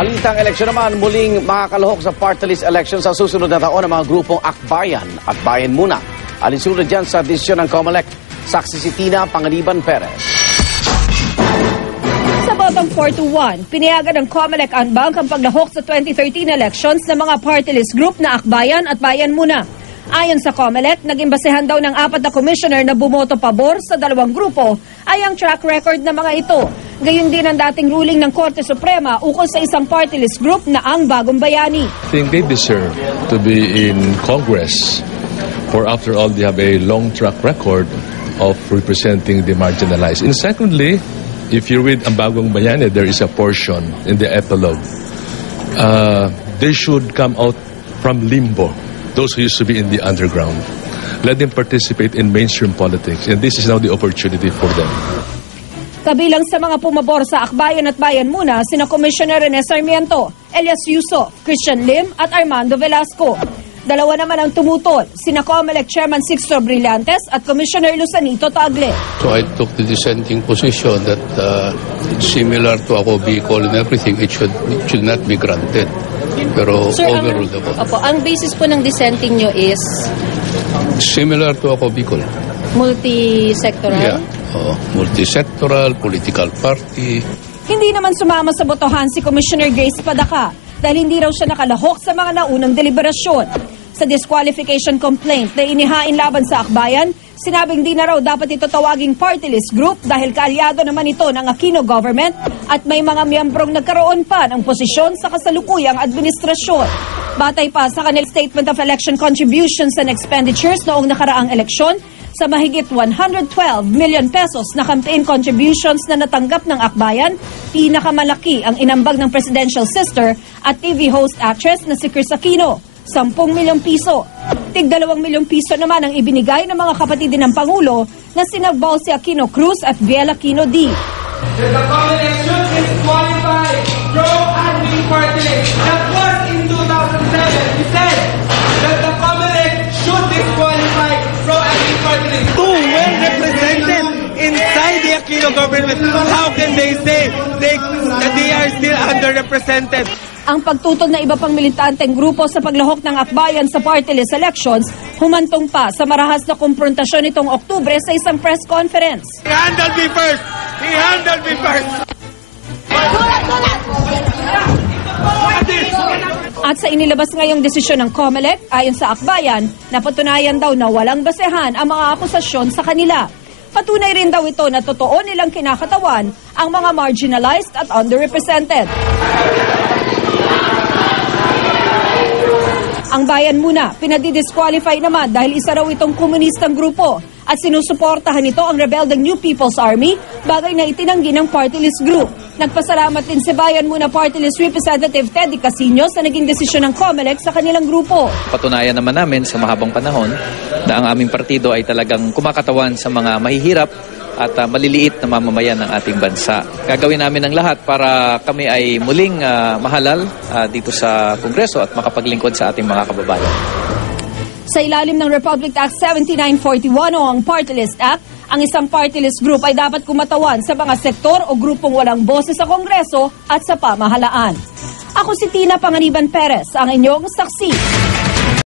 Balitang eleksyon naman, muling makakalahok sa party list election sa susunod na taon ng mga grupong Akbayan at Bayan Muna. Alinsunod dyan sa desisyon ng COMELEC, saksi si Tina Panganiban Perez. Sa botong 4-1, pinayagan ng COMELEC ang bank ang paglahok sa 2013 elections ng mga party list group na Akbayan at Bayan Muna. Ayon sa COMELEC, naging basehan daw ng 4 na commissioner na bumoto pabor sa 2 grupo ay ang track record ng mga ito. Gayon din ang dating ruling ng Korte Suprema ukol sa isang party list group na ang Bagong Bayani. I think they deserve to be in Congress, for after all, they have a long track record of representing the marginalized. And secondly, if you read ang Bagong Bayani, there is a portion in the epilogue. They should come out from limbo. Those who used to be in the underground. Let them participate in mainstream politics, and this is now the opportunity for them. Kabilang sa mga pumabor sa Akbayan at Bayan Muna, sina Commissioner Rene Sarmiento, Elias Yusof, Christian Lim at Armando Velasco. 2 naman ang tumutol, sina COMELEC Chairman Sixto Brillantes at Commissioner Lusanito Tagle. So I took the dissenting position that similar to ako Bicol and everything, it should not be granted. Pero Sir, overruled ako. Ang basis po ng dissenting nyo is Similar to ako Bicol. multi-sectoral? Yeah. Multi-sectoral, political party. Hindi naman sumama sa botohan si Commissioner Grace Padaka dahil hindi raw siya nakalahok sa mga naunang deliberasyon. Sa disqualification complaint na inihain laban sa Akbayan, sinabing di na raw dapat ito tawaging party list group dahil kaalyado naman ito ng Aquino government at may mga miyembrong nagkaroon pa ng posisyon sa kasalukuyang administrasyon. Batay pa sa kanilang Statement of Election Contributions and Expenditures noong nakaraang eleksyon, sa mahigit 112 million pesos na campaign contributions na natanggap ng Akbayan, pinakamalaki ang inambag ng presidential sister at TV host actress na si Chris Aquino, 10 milyong piso. Tig 2 milyong piso naman ang ibinigay ng mga kapatid ng Pangulo na sina Balsi Aquino Cruz at Biel Aquino D. The COMELEC should disqualify Joe and me party list. That was in 2007. We said that the COMELEC should disqualify Joe and me party list. Too well represented inside the Aquino government. How can they say that they are still underrepresented? Ang pagtutol na iba pang militanteng grupo sa paglahok ng Akbayan sa party list elections, humantong pa sa marahas na konfrontasyon nitong Oktubre sa isang press conference. He handled me first! He handled me first! At sa inilabas ngayong desisyon ng COMELEC, ayon sa Akbayan, napatunayan daw na walang basehan ang mga akusasyon sa kanila. Patunay rin daw ito na totoo nilang kinakatawan ang mga marginalized at underrepresented. Ang Bayan Muna, pinadidisqualify naman dahil isa raw itong komunistang grupo at sinusuportahan nito ang rebeldang New People's Army, bagay na itinanggi ng party list group. Nagpasalamat din si Bayan Muna Party List Representative Teddy Casino sa naging desisyon ng COMELEC sa kanilang grupo. Patunayan naman namin sa mahabang panahon na ang aming partido ay talagang kumakatawan sa mga mahihirap at maliliit na mamamayan ng ating bansa. Gagawin namin ang lahat para kami ay muling mahalal dito sa Kongreso at makapaglingkod sa ating mga kababayan. Sa ilalim ng Republic Act 7941 o ang Party List Act, ang isang party list group ay dapat kumatawan sa mga sektor o grupong walang boses sa Kongreso at sa pamahalaan. Ako si Tina Panganiban Perez, ang inyong saksi.